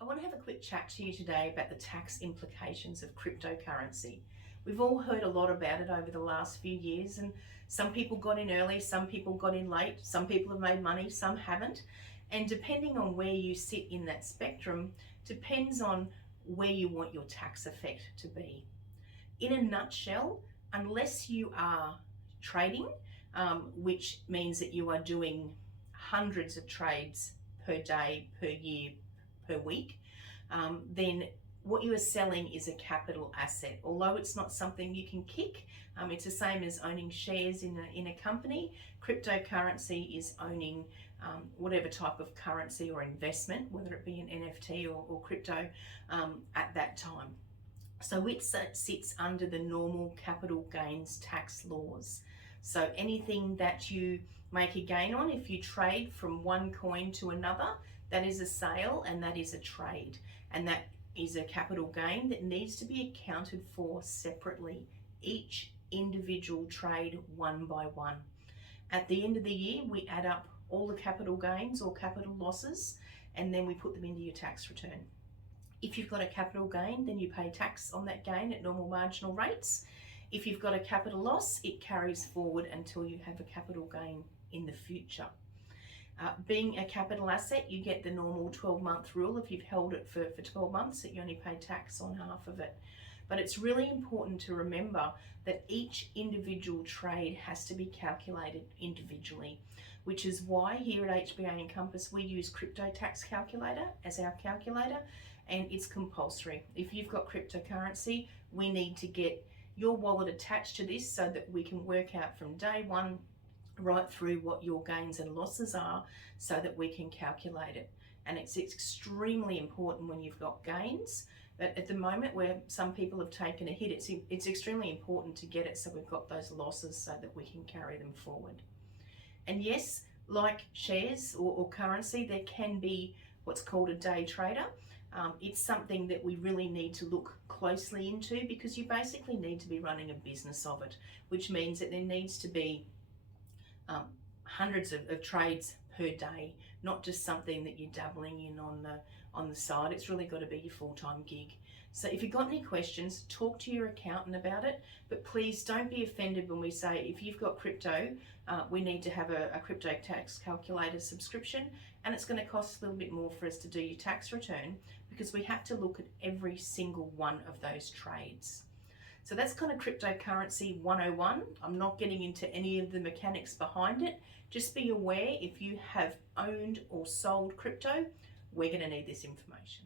I want to have a quick chat to you today about the tax implications of cryptocurrency. We've all heard a lot about it over the last few years, and some people got in early, some people got in late, some people have made money, some haven't. And depending on where you sit in that spectrum, depends on where you want your tax effect to be. In a nutshell, unless you are trading, which means that you are doing hundreds of trades per day, per year, per week, then what you are selling is a capital asset. Although it's not something you can kick, it's the same as owning shares in a company. Cryptocurrency is owning whatever type of currency or investment, whether it be an NFT or crypto at that time. So it sits under the normal capital gains tax laws. So anything that you make a gain on, if you trade from one coin to another, that is a sale and that is a trade. And that is a capital gain that needs to be accounted for separately, each individual trade one by one. At the end of the year, we add up all the capital gains or capital losses, and then we put them into your tax return. If you've got a capital gain, then you pay tax on that gain at normal marginal rates. If you've got a capital loss, it carries forward until you have a capital gain in the future. Being a capital asset, you get the normal 12-month rule. If you've held it for 12 months, that you only pay tax on half of it. But it's really important to remember that each individual trade has to be calculated individually, which is why here at HBA Encompass we use Crypto Tax Calculator as our calculator, and it's compulsory. If you've got cryptocurrency, we need to get your wallet attached to this so that we can work out from day one right through what your gains and losses are so that we can calculate it. And it's extremely important when you've got gains. But at the moment where some people have taken a hit, it's extremely important to get it so we've got those losses so that we can carry them forward. And yes, like shares or currency, there can be what's called a day trader. It's something that we really need to look closely into because you basically need to be running a business of it, which means that there needs to be hundreds of trades per day, not just something that you're dabbling in on the side. It's really got to be your full-time gig. So if you've got any questions, talk to your accountant about it, but please don't be offended when we say if you've got crypto, we need to have a crypto tax calculator subscription, and it's going to cost a little bit more for us to do your tax return because we have to look at every single one of those trades. So that's kind of cryptocurrency 101. I'm not getting into any of the mechanics behind it. Just be aware if you have owned or sold crypto, we're going to need this information.